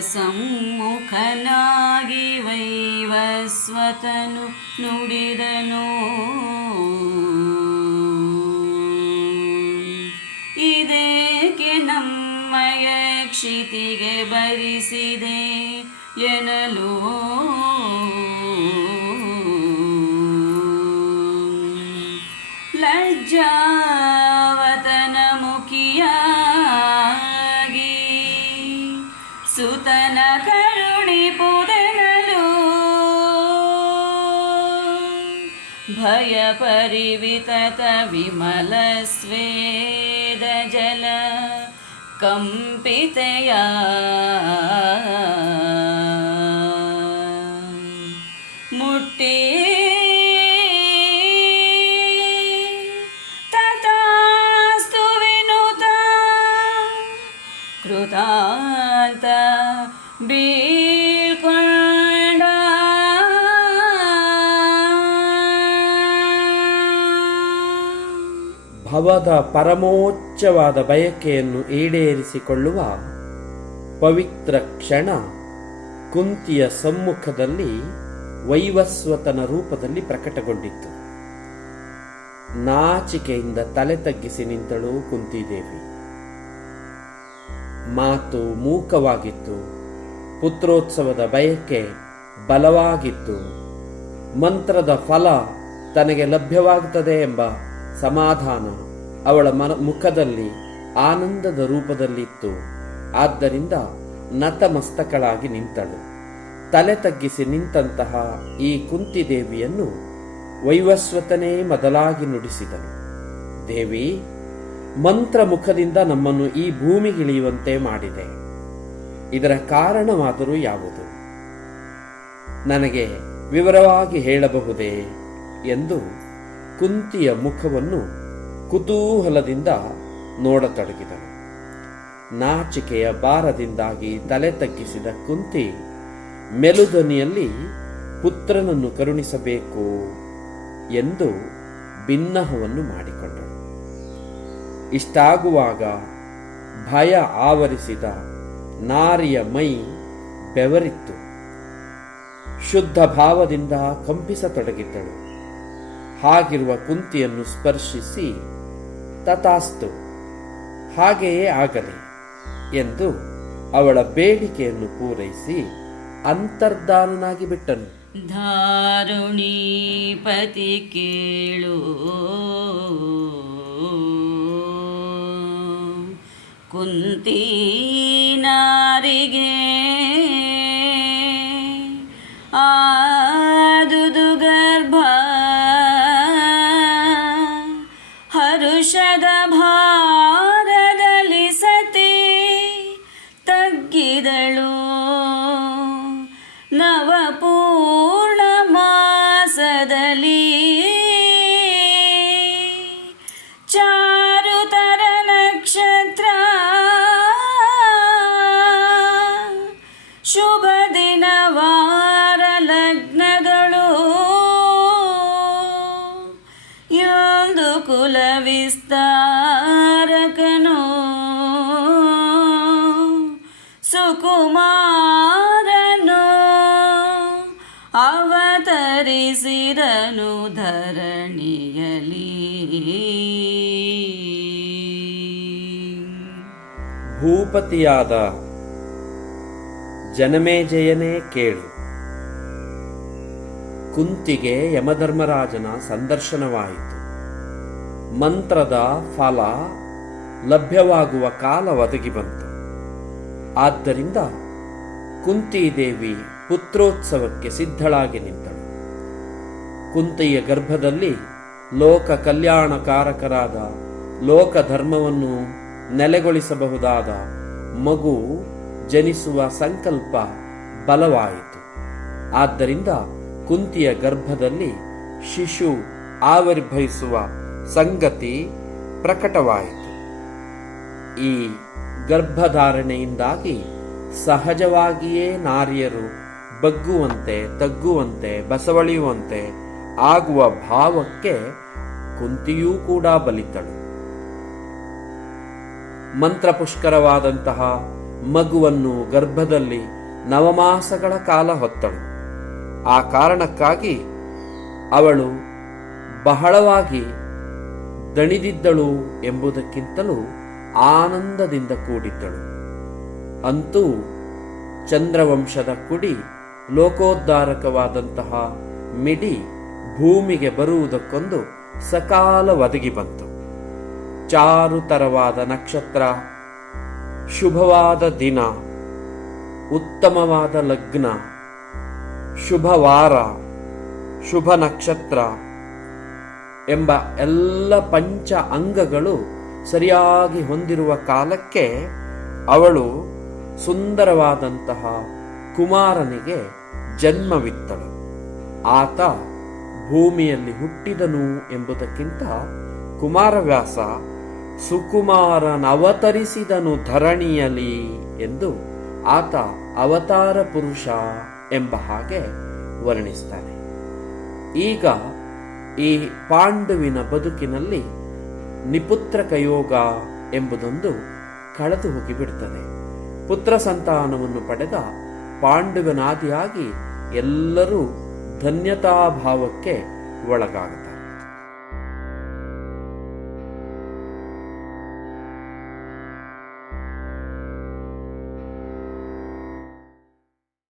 ಸಮ್ಮುಖನಾಗಿ ವೈವಸ್ವತನು ನುಡಿದನು. ಇದೇಕೆ ನಮ್ಮಯ ಕ್ಷಿತಿಗೆ ಬರಿಸಿದೆ ಎನಲು ಲಜ್ಜಾವತನ भयपरिविततविमलस्वेदजल कम्पितया। मुट्टी ಭವದ ಪರಮೋಚ್ಚವಾದ ಬಯಕೆಯನ್ನು ಈಡೇರಿಸಿಕೊಳ್ಳುವ ಪವಿತ್ರ ಕ್ಷಣ ಕುಂತಿಯ ಸಮ್ಮುಖದಲ್ಲಿ ವೈವಸ್ವತನ ರೂಪದಲ್ಲಿ ಪ್ರಕಟಗೊಂಡಿತ್ತು. ನಾಚಿಕೆಯಿಂದ ತಲೆ ತಗ್ಗಿಸಿ ನಿಂತಳು ಕುಂತಿದೇವಿ. ಮಾತು ಮೂಕವಾಗಿತ್ತು. ಪುತ್ರೋತ್ಸವದ ಬಯಕೆ ಬಲವಾಗಿತ್ತು. ಮಂತ್ರದ ಫಲ ತನಗೆ ಲಭ್ಯವಾಗುತ್ತದೆ ಎಂಬ ಸಮಾಧಾನ ಅವಳ ಮನ ಮುಖದಲ್ಲಿ ಆನಂದದ ರೂಪದಲ್ಲಿತ್ತು. ಆದ್ದರಿಂದ ನತಮಸ್ತಕಳಾಗಿ ನಿಂತಳು. ತಲೆ ತಗ್ಗಿಸಿ ನಿಂತಹ ಈ ಕುಂತಿದೇವಿಯನ್ನು ವೈವಸ್ವತನೇ ಮೊದಲಾಗಿ ನುಡಿಸಿದನು. ದೇವಿ ಮಂತ್ರ ಮುಖದಿಂದ ನಮ್ಮನ್ನು ಈ ಭೂಮಿಗಿಳಿಯುವಂತೆ ಮಾಡಿದೆ. ಇದರ ಕಾರಣವಾದರೂ ಯಾವುದು? ನನಗೆ ವಿವರವಾಗಿ ಹೇಳಬಹುದೇ? ಎಂದು ಕುಂತಿಯ ಮುಖವನ್ನು ಕುತೂಹಲದಿಂದ ನೋಡತೊಡಗಿದನು. ನಾಚಿಕೆಯ ಭಾರದಿಂದಾಗಿ ತಲೆ ತಗ್ಗಿಸಿದ ಕುಂತಿ, ಮೆಲುದನಿಯಲ್ಲಿ ಪುತ್ರನನ್ನು ಕರುಣಿಸಬೇಕು ಎಂದು ಭಿನ್ನಹವನ್ನು ಮಾಡಿಕೊಂಡಳು. ಇಷ್ಟಾಗುವಾಗ ಭಯ ಆವರಿಸಿದ ನಾರಿಯ ಮೈ ಬೆವರಿತ್ತು. ಶುದ್ಧ ಭಾವದಿಂದ ಕಂಪಿಸತೊಡಗಿದ್ದಳು. ಹಾಗಿರುವ ಕುಂತಿಯನ್ನು ಸ್ಪರ್ಶಿಸಿ ತಥಾಸ್ತು. ಹಾಗೆಯೇ ಆಗಲಿ ಎಂದು ಅವಳ ಬೇಡಿಕೆಯನ್ನು ಪೂರೈಸಿ ಅಂತರ್ಧಾನನಾಗಿ ಬಿಟ್ಟನು. ಧಾರುಣೀಪತಿ ಕೇಳು. ಕುಂತಿ Yarış edem ವಿಸ್ತಾರಕನು? ಸುಕುಮಾರನು? ಅವತರಿಸಿದನು ಧರಣಿಯಲಿ. ಭೂಪತಿಯಾದ ಜನಮೇಜಯನೇ ಕೇಳು. ಕುಂತಿಗೆ ಯಮಧರ್ಮರಾಜನ ಸಂದರ್ಶನವಾಯಿತು. ಮಂತ್ರದ ಫಲ ಲಭ್ಯವಾಗುವ ಕಾಲ ಒದಗಿ ಬಂತು. ಆದ್ದರಿಂದ ಕುಂತಿದೇವಿ ಪುತ್ರೋತ್ಸವಕ್ಕೆ ಸಿದ್ಧಳಾಗಿ ನಿಂತಳು. ಕುಂತಿಯ ಗರ್ಭದಲ್ಲಿ ಲೋಕ ಕಲ್ಯಾಣಕಾರಕರಾದ ಲೋಕ ಧರ್ಮವನ್ನು ನೆಲೆಗೊಳಿಸಬಹುದಾದ ಮಗು ಜನಿಸುವ ಸಂಕಲ್ಪ ಬಲವಾಯಿತು. ಆದ್ದರಿಂದ ಕುಂತಿಯ ಗರ್ಭದಲ್ಲಿ ಶಿಶು ಆವಿರ್ಭವಿಸುವ ಸಂಗತಿ ಪ್ರಕಟವಾಯಿತು. ಈ ಗರ್ಭಧಾರಣೆಯಿಂದಾಗಿ ಸಹಜವಾಗಿಯೇ ನಾರಿಯರು ಬಗ್ಗುವಂತೆ, ತಗ್ಗುವಂತೆ, ಬಸವಳಿಯುವಂತೆ ಆಗುವ ಭಾವಕ್ಕೆ ಕುಂತಿಯೂ ಕೂಡ ಬಲಿತಳು. ಮಂತ್ರಪುಷ್ಕರವಾದಂತಹ ಮಗುವನ್ನು ಗರ್ಭದಲ್ಲಿ ನವಮಾಸಗಳ ಕಾಲ ಹೊತ್ತಳು. ಆ ಕಾರಣಕ್ಕಾಗಿ ಅವಳು ಬಹಳವಾಗಿ ದಣಿದಿದ್ದಳು ಎಂಬುದಕ್ಕಿಂತಲೂ ಆನಂದದಿಂದ ಕೂಡಿದ್ದಳು. ಅಂತೂ ಚಂದ್ರವಂಶದ ಕುಡಿ ಲೋಕೋದ್ಧಾರಕವಾದಂತಹ ಮಿಡಿ ಭೂಮಿಗೆ ಬರುವುದಕ್ಕೊಂದು ಸಕಾಲ ಒದಗಿ ಬಂತು. ಚಾರುತರವಾದ ನಕ್ಷತ್ರ, ಶುಭವಾದ ದಿನ, ಉತ್ತಮವಾದ ಲಗ್ನ, ಶುಭವಾರ, ಶುಭ ನಕ್ಷತ್ರ ಎಂಬ ಎಲ್ಲ ಪಂಚ ಅಂಗಗಳು ಸರಿಯಾಗಿ ಹೊಂದಿರುವ ಕಾಲಕ್ಕೆ ಅವಳು ಸುಂದರವಾದಂತಹ ಕುಮಾರನಿಗೆ ಜನ್ಮವಿತ್ತಳು. ಆತ ಭೂಮಿಯಲ್ಲಿ ಹುಟ್ಟಿದನು ಎಂಬುದಕ್ಕಿಂತ ಕುಮಾರವ್ಯಾಸ ಸುಕುಮಾರನವತರಿಸಿದನು ಧರಣಿಯಲಿ ಎಂದು ಆತ ಅವತಾರ ಪುರುಷ ಎಂಬ ಹಾಗೆ ವರ್ಣಿಸ್ತಾನೆ. ಈಗ ಈ ಪಾಂಡುವಿನ ಬದುಕಿನಲ್ಲಿ ನಿಪುತ್ರಕ ಯೋಗ ಎಂಬುದೊಂದು ಕಳೆದು ಹೋಗಿಬಿಡುತ್ತದೆ ಪುತ್ರ ಸಂತಾನವನ್ನು ಪಡೆದ ಪಾಂಡುವನಾದಿಯಾಗಿ ಎಲ್ಲರೂ ಧನ್ಯತಾ ಭಾವಕ್ಕೆ ಒಳಗಾಗುತ್ತಾರೆ.